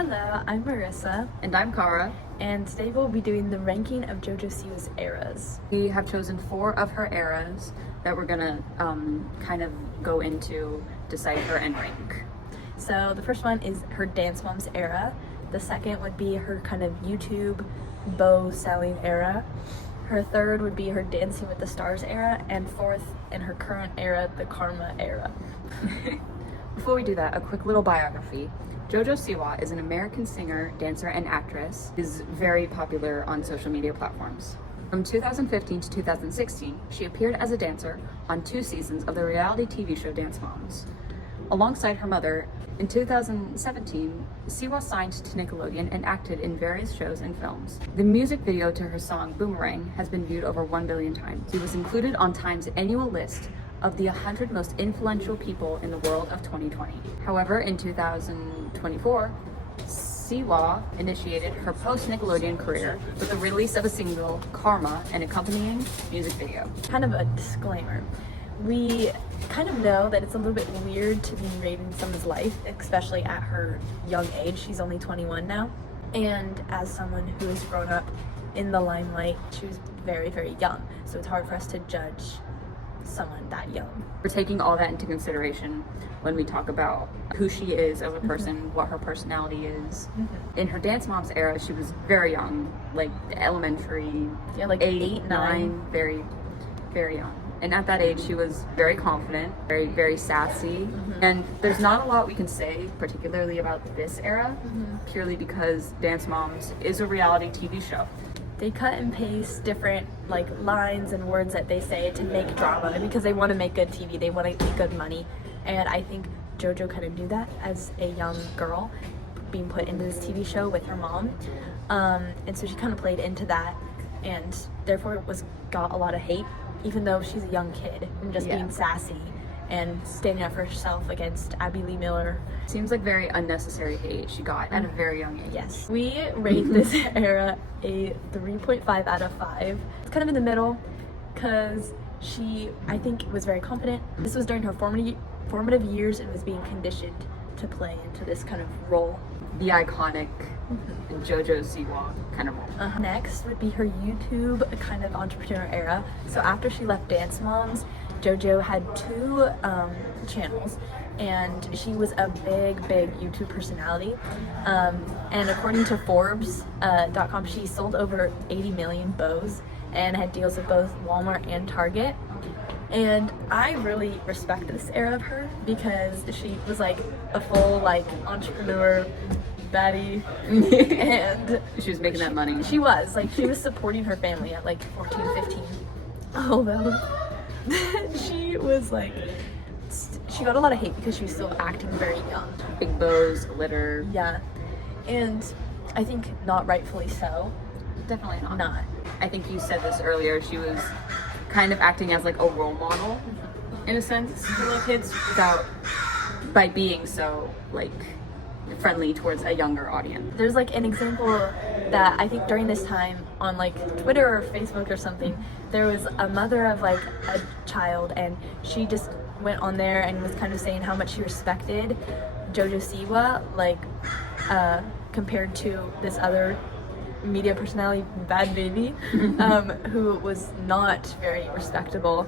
Hello, I'm Marissa, And I'm Kara. and today we'll be doing the ranking of Jojo Siwa's eras. We have chosen 4 of her eras that we're gonna kind of go into, decipher, and rank. So the first one is her Dance Moms era. The second would be her kind of YouTube bow selling era. Her third would be her Dancing with the Stars era, and fourth, in her current era, the Karma era. Before we do that, a quick little biography. Jojo Siwa is an American singer, dancer, and actress. Is very popular on social media platforms. From 2015 to 2016, she appeared as a dancer on 2 seasons of the reality TV show Dance Moms. Alongside her mother, in 2017, Siwa signed to Nickelodeon and acted in various shows and films. The music video to her song Boomerang has been viewed over 1 billion times. She was included on Time's annual list of the 100 most influential people in the world of 2020. However, in 2024, Siwa initiated her post-Nickelodeon career with the release of a single, Karma, and accompanying music video. Kind of a disclaimer. We kind of know that it's a little bit weird to be rating someone's life, especially at her young age. She's only 21 now. And as someone who has grown up in the limelight, she was very, very young. So it's hard for us to judge someone that young. We're taking all that into consideration when we talk about who she is as a person, what her personality is. In her Dance Moms era, she was very young, like elementary, Yeah, like 8, 9. very, very young. And at that age, she was very confident, very, very sassy. And there's not a lot we can say, particularly about this era, purely because Dance Moms is a reality TV show. They cut and paste different like lines and words that they say to make drama because they want to make good TV. They want to make good money, and I think Jojo kind of knew that as a young girl being put into this TV show with her mom, and so she kind of played into that, and therefore got a lot of hate, even though she's a young kid and just being sassy and standing up for herself against Abby Lee Miller. Seems like very unnecessary hate she got at a very young age. Yes. We rate this era a 3.5 out of 5. It's kind of in the middle because she, I think, was very confident. This was during her formative years and was being conditioned to play into this kind of role. The iconic Jojo Siwa kind of role. Next would be her YouTube kind of entrepreneur era. So after she left Dance Moms, Jojo had 2 channels, and she was a big YouTube personality. And according to Forbes.com, she sold over 80 million bows and had deals with both Walmart and Target. And I really respect this era of her because she was like a full like entrepreneur baddie, and She was making that money. she was supporting her family at like 14, 15. Although she was like, she got a lot of hate because she was still acting very young. Big bows, glitter. Yeah, and I think not rightfully so. Definitely not. Not. I think you said this earlier, she was kind of acting as like a role model in a sense for little kids by being so like friendly towards a younger audience. There's like an example that I think during this time on like Twitter or Facebook or something, there was a mother of like a child, and she just went on there and was kind of saying how much she respected Jojo Siwa, like compared to this other media personality, Bad Baby, who was not very respectable,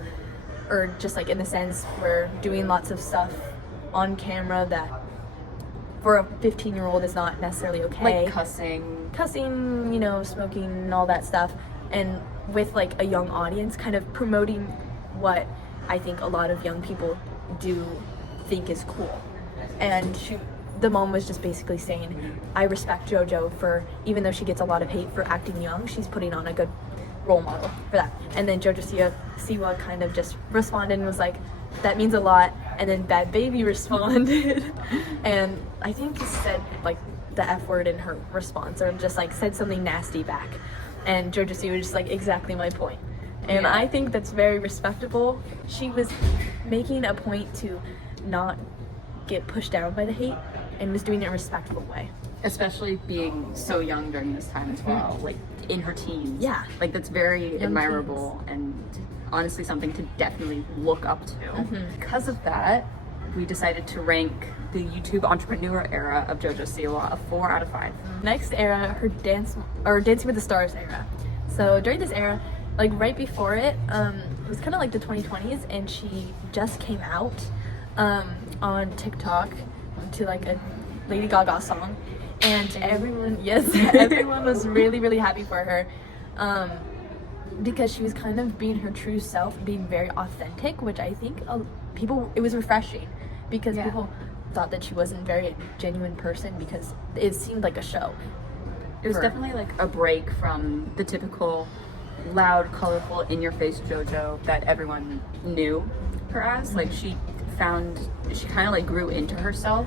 or just like in the sense where doing lots of stuff on camera that for a 15-year-old is not necessarily okay. Like cussing, you know, smoking and all that stuff, and with like a young audience kind of promoting what I think a lot of young people do think is cool. And the mom was just basically saying, I respect Jojo for, even though she gets a lot of hate for acting young, she's putting on a good role model for that. And then Jojo Siwa kind of just responded and was like, that means a lot. And then Bad Baby responded and I think he said like the F word in her response, or just like said something nasty back. And Jojo Siwa was just like, exactly my point. And I think that's very respectable. She was making a point to not get pushed down by the hate and was doing it in a respectful way. Especially being so young during this time as well, like in her teens. Yeah. Like that's very admirable and honestly something to definitely look up to. Because of that, we decided to rank the YouTube entrepreneur era of Jojo Siwa a 4 out of 5. Next era, her Dancing with the Stars era. So during this era, like right before it was kind of like the 2020s, and she just came out on TikTok to like a Lady Gaga song, and everyone was really happy for her because she was kind of being her true self, being very authentic, which I think it was refreshing because people thought that she wasn't a very genuine person because it seemed like a show. It was definitely like a break from the typical loud, colorful, in-your-face JoJo that everyone knew her as. Like she kind of like grew into herself,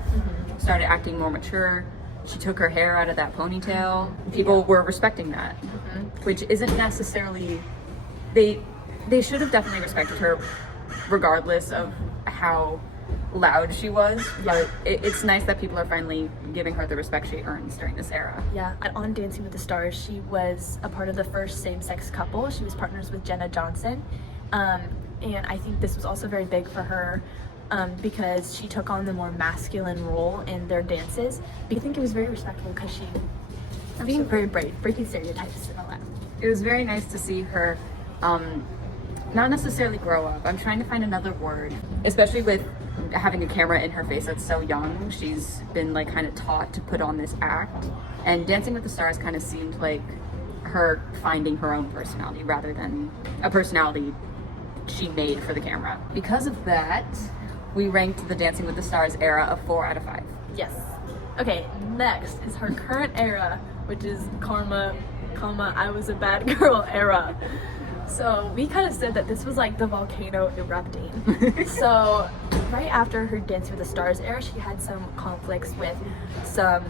started acting more mature. She took her hair out of that ponytail. People were respecting that, which isn't necessarily, they should have definitely respected her regardless of how loud she was, but it's nice that people are finally giving her the respect she earns during this era. Yeah, and on Dancing with the Stars, she was a part of the first same-sex couple. She was partners with Jenna Johnson, and I think this was also very big for her because she took on the more masculine role in their dances. I think it was very respectful because she being very brave, breaking stereotypes and all that. It was very nice to see her not necessarily grow up. I'm trying to find another word, especially with having a camera in her face that's so young. She's been like kind of taught to put on this act, and Dancing with the Stars kind of seemed like her finding her own personality rather than a personality she made for the camera. Because of that, we ranked the Dancing with the Stars era a 4 out of 5. Yes. Okay, next is her current era, which is Karma, I was a bad girl era. So we kind of said that this was like the volcano erupting. So right after her Dancing with the Stars era, she had some conflicts with some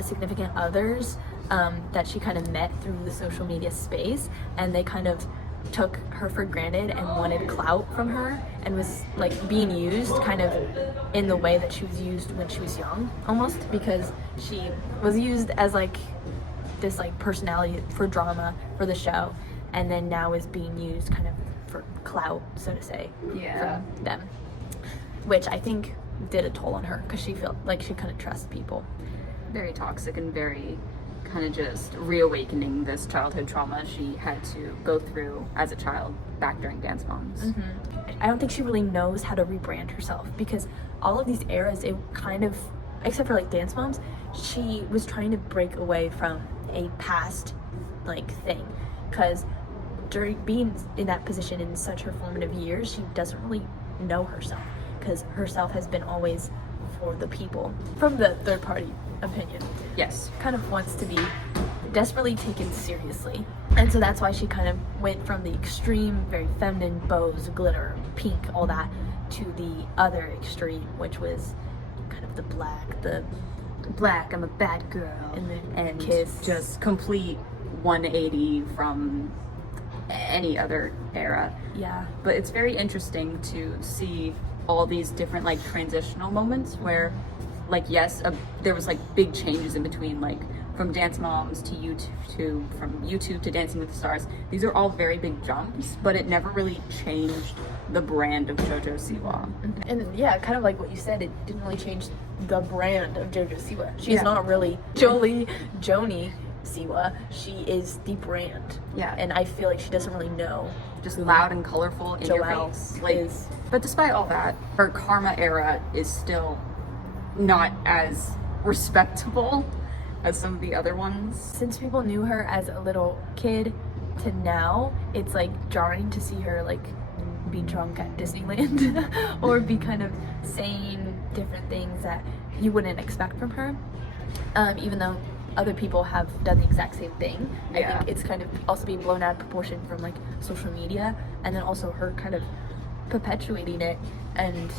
significant others that she kind of met through the social media space, and they kind of took her for granted and wanted clout from her, and was like being used kind of in the way that she was used when she was young, almost, because she was used as like this like personality for drama for the show, and then now is being used kind of for clout, so to say, from them, which I think did a toll on her because she felt like she couldn't trust people. Very toxic and very kind of just reawakening this childhood trauma she had to go through as a child back during Dance Moms. I don't think she really knows how to rebrand herself, because all of these eras, it kind of, except for like Dance Moms, she was trying to break away from a past like thing, because during being in that position in such her formative years, she doesn't really know herself, because herself has been always for the people, from the third party opinion. Yes. Kind of wants to be desperately taken seriously. And so that's why she kind of went from the extreme, very feminine bows, glitter, pink, all that, to the other extreme, which was kind of the black, I'm a bad girl, and kiss. Just complete 180 from any other era. Yeah. But it's very interesting to see all these different like transitional moments where like there was like big changes in between, like from Dance Moms to YouTube, from YouTube to Dancing with the Stars. These are all very big jumps, but it never really changed the brand of Jojo Siwa. And yeah, kind of like what you said, it didn't really change the brand of Jojo Siwa. She's not really Joni Siwa. She is the brand. Yeah. And I feel like she doesn't really know. Just loud and colorful in your face. But despite all that, her Karma era is still not as respectable as some of the other ones. Since people knew her as a little kid to now, it's like jarring to see her like be drunk at Disneyland or be kind of saying different things that you wouldn't expect from her, even though other people have done the exact same thing. I think it's kind of also being blown out of proportion from like social media, and then also her kind of perpetuating it and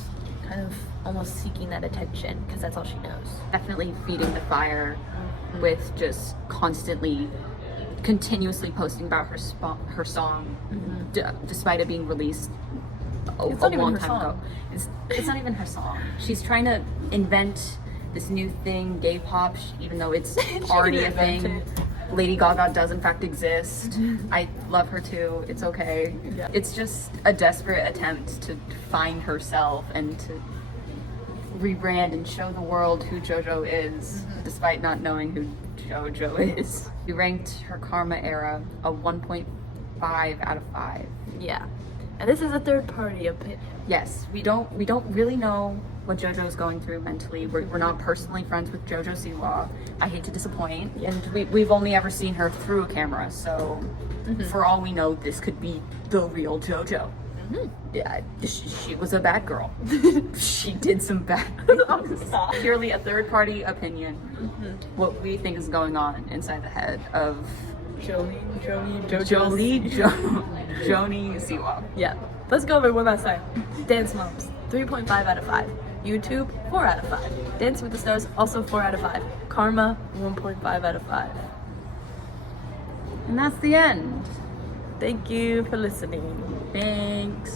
kind of almost seeking that attention because that's all she knows. Definitely feeding the fire with just continuously posting about her song, despite it being released a long time ago. It's not even her song. She's trying to invent this new thing, gay pop, even though it's already a thing. Lady Gaga does in fact exist. I love her too. It's okay. Yeah. It's just a desperate attempt to find herself and to rebrand and show the world who Jojo is, despite not knowing who Jojo is. We ranked her Karma era a 1.5 out of 5. Yeah. And this is a third party opinion. Yes, we don't really know what Jojo's going through mentally. We're not personally friends with Jojo Siwa. I hate to disappoint. Yeah. And we've only ever seen her through a camera, so for all we know, this could be the real Jojo. Yeah, she was a bad girl. She did some bad things. Purely a third party opinion. What we think is going on inside the head of Joni Siwa. Yeah. Let's go over it one last time. Dance Moms, 3.5 out of 5. YouTube, 4 out of 5. Dancing with the Stars, also 4 out of 5. Karma, 1.5 out of 5. And that's the end. Thank you for listening. Thanks.